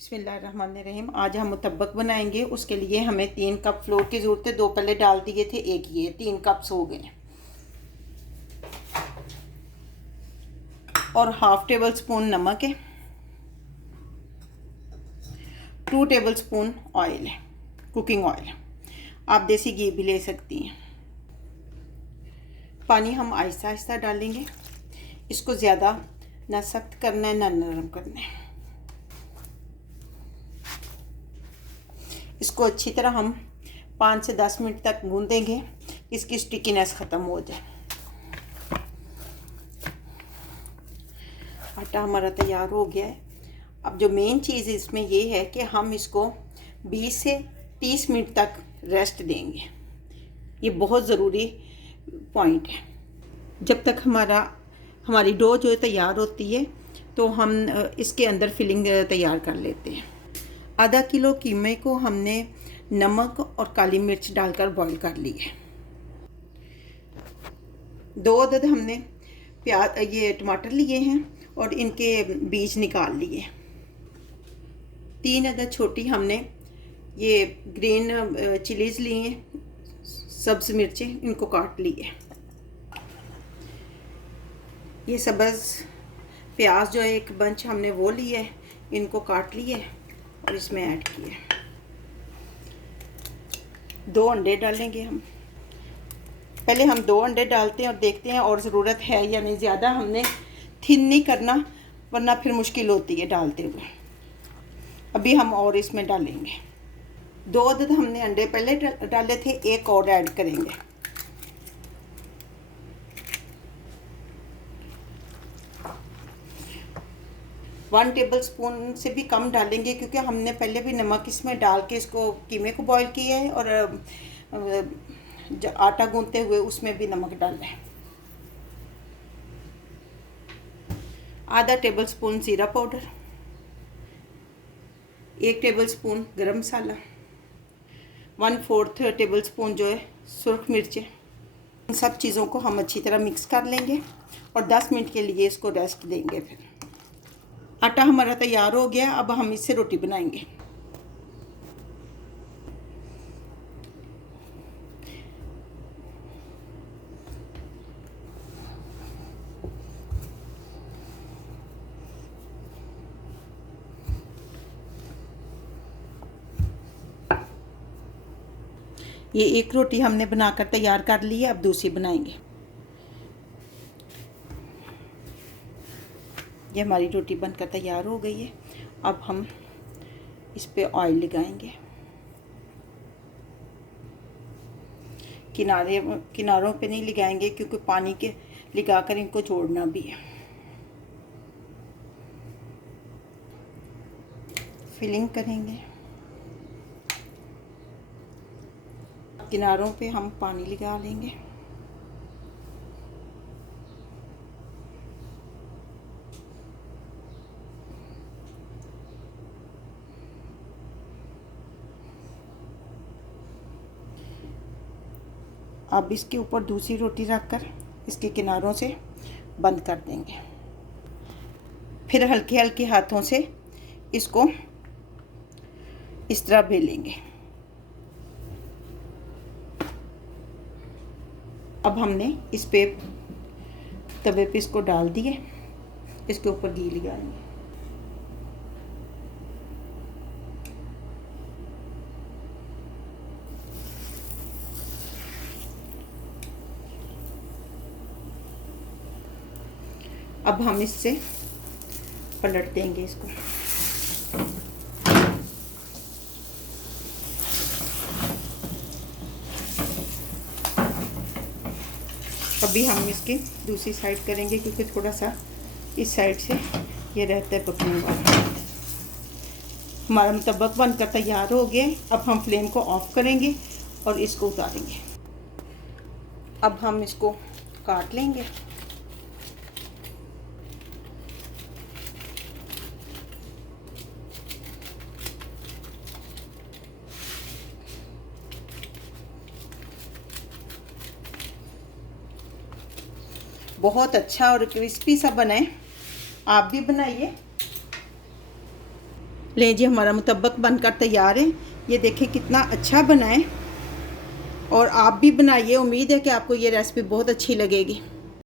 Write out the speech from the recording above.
बिस्मिल्लाहिर्रहमानिर्रहीम। आज हम मुतब्बक बनाएंगे। उसके लिए हमें 3 कप फ्लोर की ज़रूरत है। 2 पहले डाल दिए थे, एक ये 3 कप्स हो गए। और हाफ़ टेबल स्पून नमक है, 2 टेबल स्पून ऑयल है, कुकिंग ऑयल। आप देसी घी भी ले सकती हैं। पानी हम आहिस्ता आहिस्ता डालेंगे। इसको ज़्यादा ना सख्त करना है ना नरम करना है। इसको अच्छी तरह हम 5 से 10 मिनट तक गूंदेंगे, इसकी स्टिकीनेस ख़त्म हो जाए। आटा हमारा तैयार हो गया है। अब जो मेन चीज़ इसमें ये है कि हम इसको 20 से 30 मिनट तक रेस्ट देंगे। ये बहुत ज़रूरी पॉइंट है। जब तक हमारी डो जो है तैयार होती है तो हम इसके अंदर फिलिंग तैयार कर लेते हैं। आधा किलो कीमे को हमने नमक और काली मिर्च डालकर बॉईल कर ली है। 2 अदद हमने ये टमाटर लिए हैं और इनके बीज निकाल लिए। 3 अदद छोटी हमने ये ग्रीन चिलीज़ ली हैं, सब्ज़ मिर्चें, इनको काट लिए। ये सब्ज़ प्याज जो है एक बंच हमने वो लिए है, इनको काट लिए और इसमें ऐड किए। 2 अंडे डालेंगे हम। पहले हम 2 अंडे डालते हैं और देखते हैं और ज़रूरत है या नहीं। ज़्यादा हमने थिन नहीं करना वरना फिर मुश्किल होती है डालते हुए। अभी हम और इसमें डालेंगे। 2 अदद हमने अंडे पहले डाले थे, एक और ऐड करेंगे। वन टेबल स्पून से भी कम डालेंगे क्योंकि हमने पहले भी नमक इसमें डाल के इसको कीमे को बॉईल किया है और जो आटा गूंथते हुए उसमें भी नमक डाला है। आधा टेबल स्पून ज़ीरा पाउडर, 1 टेबल स्पून गरम मसाला, 1/4 टेबल स्पून जो है सुर्ख मिर्चें। इन सब चीज़ों को हम अच्छी तरह मिक्स कर लेंगे और 10 मिनट के लिए इसको रेस्ट देंगे। फिर आटा हमारा तैयार हो गया। अब हम इससे रोटी बनाएंगे। ये एक रोटी हमने बनाकर तैयार कर ली है। अब दूसरी बनाएंगे। ये हमारी रोटी बनकर तैयार हो गई है। अब हम इस पे ऑयल लगाएंगे। किनारों पे नहीं लगाएंगे क्योंकि पानी के लगाकर इनको जोड़ना भी है। फिलिंग करेंगे। किनारों पे हम पानी लगा लेंगे। अब इसके ऊपर दूसरी रोटी रखकर इसके किनारों से बंद कर देंगे। फिर हल्के हल्के हाथों से इसको इस तरह बेलेंगे। अब हमने इस पे तवे पे इसको डाल दिए। इसके ऊपर घी लगाएंगे। अब हम इससे पलट देंगे इसको। अभी हम इसकी दूसरी साइड करेंगे क्योंकि थोड़ा सा इस साइड से ये रहता है पकने वाला। हमारा मुतब्बक बनकर तैयार हो गया। अब हम फ्लेम को ऑफ करेंगे और इसको उतारेंगे। अब हम इसको काट लेंगे। बहुत अच्छा और क्रिस्पी सा बने। आप भी बनाइए। ले जी, हमारा मुतब्बक बनकर तैयार है। ये देखें कितना अच्छा बना है, और आप भी बनाइए। उम्मीद है कि आपको ये रेसिपी बहुत अच्छी लगेगी।